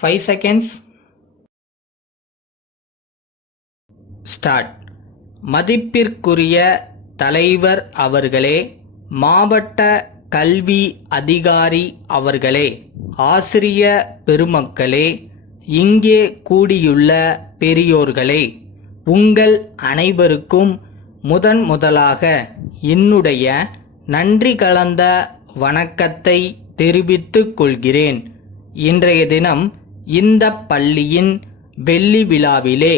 5 seconds. Start. மதிப்பிற்குரிய தலைவர் அவர்களே, மாவட்ட கல்வி அதிகாரி அவர்களே, ஆசிரிய பெருமக்களே, இங்கே கூடியுள்ள பெரியோர்களே, உங்கள் அனைவருக்கும் முதலாக என்னுடைய நன்றி கலந்த வணக்கத்தை தெரிவித்துக் கொள்கிறேன். இன்றைய தினம் இந்த பள்ளியின் வெள்ளி விழாவிலே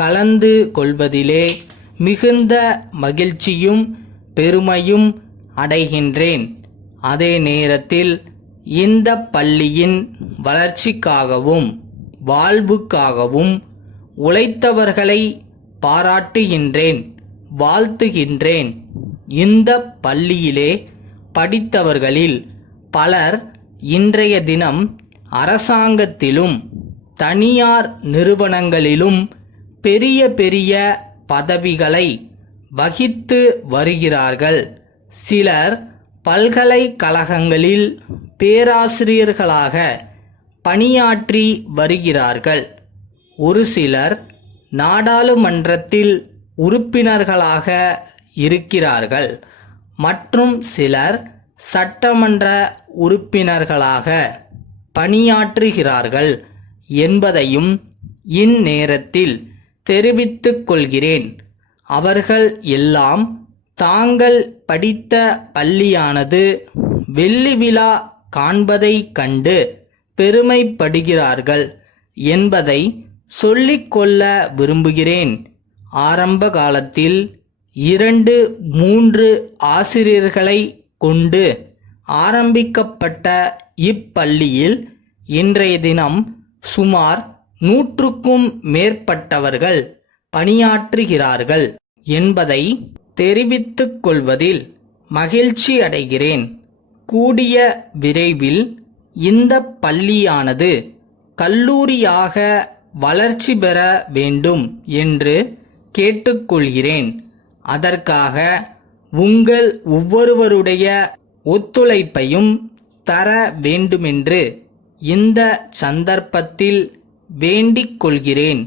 கலந்து கொள்வதிலே மிகுந்த மகிழ்ச்சியும் பெருமையும் அடைகின்றேன். அதே நேரத்தில் இந்த பள்ளியின் வளர்ச்சிக்காகவும் வாழ்வுக்காகவும் உழைத்தவர்களை பாராட்டுகின்றேன், வாழ்த்துகின்றேன். இந்த பள்ளியிலே படித்தவர்களில் பலர் இன்றைய தினம் அரசாங்கத்திலும் தனியார் நிறுவனங்களிலும் பெரிய பெரிய பதவிகளை வகித்து வருகிறார்கள். சிலர் பல்கலைக்கழகங்களில் பேராசிரியர்களாக பணியாற்றி வருகிறார்கள். ஒரு சிலர் நாடாளுமன்றத்தில் உறுப்பினர்களாக இருக்கிறார்கள். மற்றும் சிலர் சட்டமன்ற உறுப்பினர்களாக பணியாற்றுகிறார்கள் என்பதையும் இந்நேரத்தில் தெரிவித்துக் கொள்கிறேன். அவர்கள் எல்லாம் தாங்கள் படித்த பள்ளியானது வெள்ளி விழா காண்பதை கண்டு பெருமைப்படுகிறார்கள் என்பதை சொல்லிக்கொள்ள விரும்புகிறேன். ஆரம்ப காலத்தில் 2-3 ஆசிரியர்களை கொண்டு ஆரம்பிக்கப்பட்ட இப்பள்ளியில் இன்றைய தினம் சுமார் 100க்கும் மேற்பட்டவர்கள் பணியாற்றுகிறார்கள் என்பதை தெரிவித்துக் கொள்வதில் மகிழ்ச்சி அடைகிறேன். கூடிய விரைவில் இந்த பள்ளியானது கல்லூரியாக வளர்ச்சி பெற வேண்டும் என்று கேட்டுக்கொள்கிறேன். அதற்காக உங்கள் ஒவ்வொருவருடைய ஒத்துழைப்பையும் தர வேண்டுமென்று இந்த சந்தர்ப்பத்தில் வேண்டிக் கொள்கிறேன்.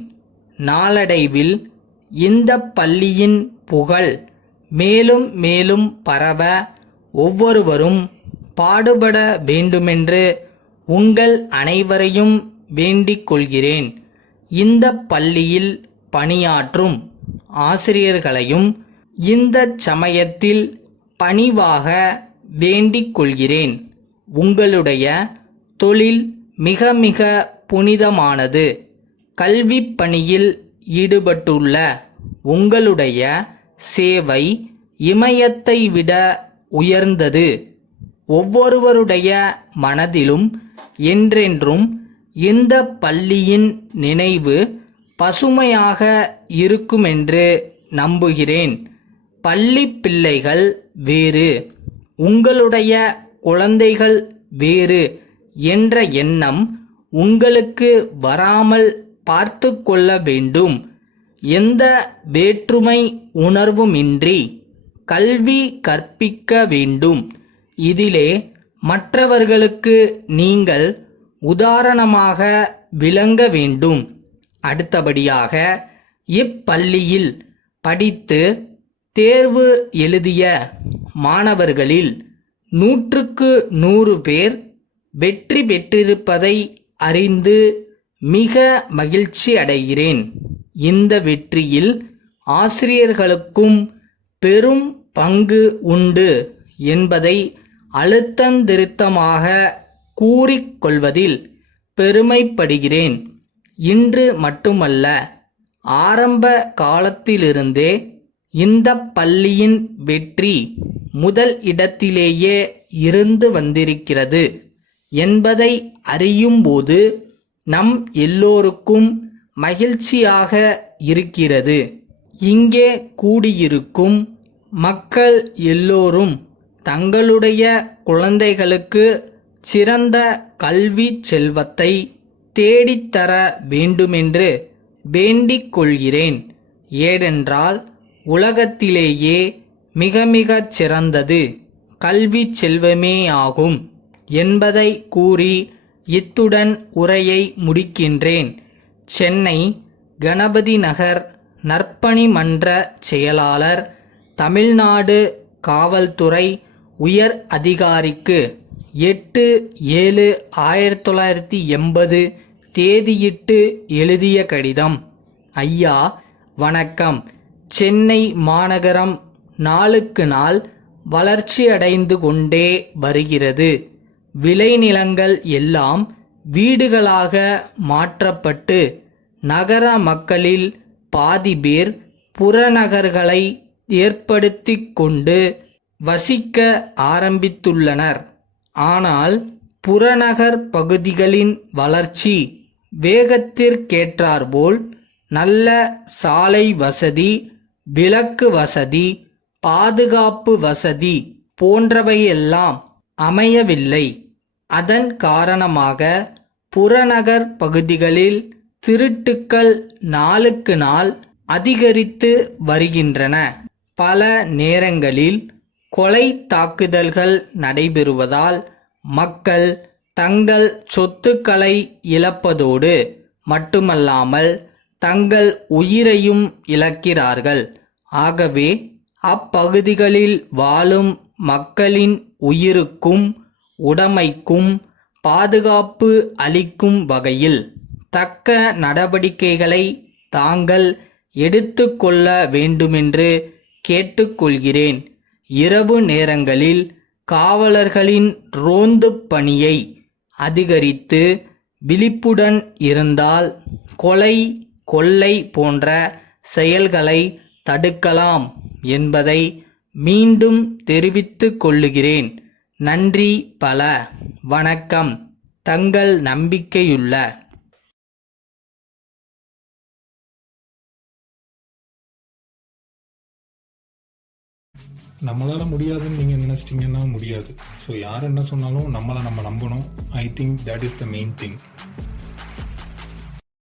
நாளடைவில் இந்த பள்ளியின் புகழ் மேலும் மேலும் பரவ ஒவ்வொருவரும் பாடுபட வேண்டுமென்று உங்கள் அனைவரையும் வேண்டிக் கொள்கிறேன். இந்த பள்ளியில் பணியாற்றும் ஆசிரியர்களையும் இந்த சமயத்தில் பணிவாக வேண்டிக் கொள்கிறேன். உங்களுடைய தொழில் மிக மிக புனிதமானது. கல்வி பணியில் ஈடுபட்டுள்ள உங்களுடைய சேவை இமயத்தை விட உயர்ந்தது. ஒவ்வொருவருடைய மனதிலும் என்றென்றும் இந்த பள்ளியின் நினைவு பசுமையாக இருக்குமென்று நம்புகிறேன். பள்ளி பிள்ளைகள் வேறு, உங்களுடைய குழந்தைகள் வேறு என்ற எண்ணம் உங்களுக்கு வராமல் பார்த்து கொள்ள வேண்டும். எந்த வேற்றுமை உணர்வுமின்றி கல்வி கற்பிக்க வேண்டும். இதிலே மற்றவர்களுக்கு நீங்கள் உதாரணமாக விளங்க வேண்டும். அடுத்தபடியாக இப்பள்ளியில் படித்து தேர்வு எழுதிய மாணவர்களில் 100க்கு 100 பேர் வெற்றி பெற்றிருப்பதை அறிந்து மிக மகிழ்ச்சி அடைகிறேன். இந்த வெற்றியில் ஆசிரியர்களுக்கும் பெரும் பங்கு உண்டு என்பதை அழுத்தந்திருத்தமாக கூறிக்கொள்வதில் பெருமைப்படுகிறேன். இன்று மட்டுமல்ல, ஆரம்ப காலத்திலிருந்தே இந்த பள்ளியின் வெற்றி முதல் இடத்திலேயே இருந்து வந்திருக்கிறது என்பதை அறியும்போது நம் எல்லோருக்கும் மகிழ்ச்சியாக இருக்கிறது. இங்கே கூடியிருக்கும் மக்கள் எல்லோரும் தங்களுடைய குழந்தைகளுக்கு சிறந்த கல்வி செல்வத்தை தேடித்தர வேண்டுமென்று வேண்டிக் கொள்கிறேன். ஏனென்றால் உலகத்திலேயே மிக மிகச் சிறந்தது கல்வி செல்வமே ஆகும் என்பதை கூறி இத்துடன் உரையை முடிக்கின்றேன். சென்னை கணபதி நகர் நற்பணி மன்ற செயலாளர், தமிழ்நாடு காவல்துறை உயர் அதிகாரிக்கு 8/7/1980 தேதியிட்டு எழுதிய கடிதம். ஐயா வணக்கம். சென்னை மாநகரம் நாளுக்கு நாள் வளர்ச்சியடைந்து கொண்டே வருகிறது. விளைநிலங்கள் எல்லாம் வீடுகளாக மாற்றப்பட்டு நகர மக்களில் பாதி பேர் புறநகர்களை ஏற்படுத்தி கொண்டு வசிக்க ஆரம்பித்துள்ளனர். ஆனால் புறநகர் பகுதிகளின் வளர்ச்சி வேகத்திற்கேற்றாற்போல் நல்ல சாலை வசதி, விளக்கு வசதி, பாதுகாப்பு வசதி போன்றவையெல்லாம் அமையவில்லை. அதன் காரணமாக புறநகர் பகுதிகளில் திருட்டுக்கள் நாளுக்கு நாள் அதிகரித்து வருகின்றன. பல நேரங்களில் கொலை தாக்குதல்கள் நடைபெறுவதால் மக்கள் தங்கள் சொத்துக்களை இழப்பதோடு மட்டுமல்லாமல் தங்கள் உயிரையும் இழக்கிறார்கள். ஆகவே அப்பகுதிகளில் வாழும் மக்களின் உயிருக்கும் உடைமைக்கும் பாதுகாப்பு அளிக்கும் வகையில் தக்க நடவடிக்கைகளை தாங்கள் எடுத்துக்கொள்ள வேண்டுமென்று கேட்டுக்கொள்கிறேன். இரவு நேரங்களில் காவலர்களின் ரோந்து பணியை அதிகரித்து விழிப்புடன் இருந்தால் கொலை, கொள்ளை போன்ற செயல்களை தடுக்கலாம் என்பதை மீண்டும் தெரிவித்துக் கொள்ளுகிறேன். நன்றி பல. வணக்கம். தங்கள் நம்பிக்கையுள்ள நம்மளால் முடியாதுன்னு நீங்கள் நினச்சிட்டிங்கன்னா முடியாது. ஸோ யார் என்ன சொன்னாலும் நம்ம நம்பணும். I think that is the main thing.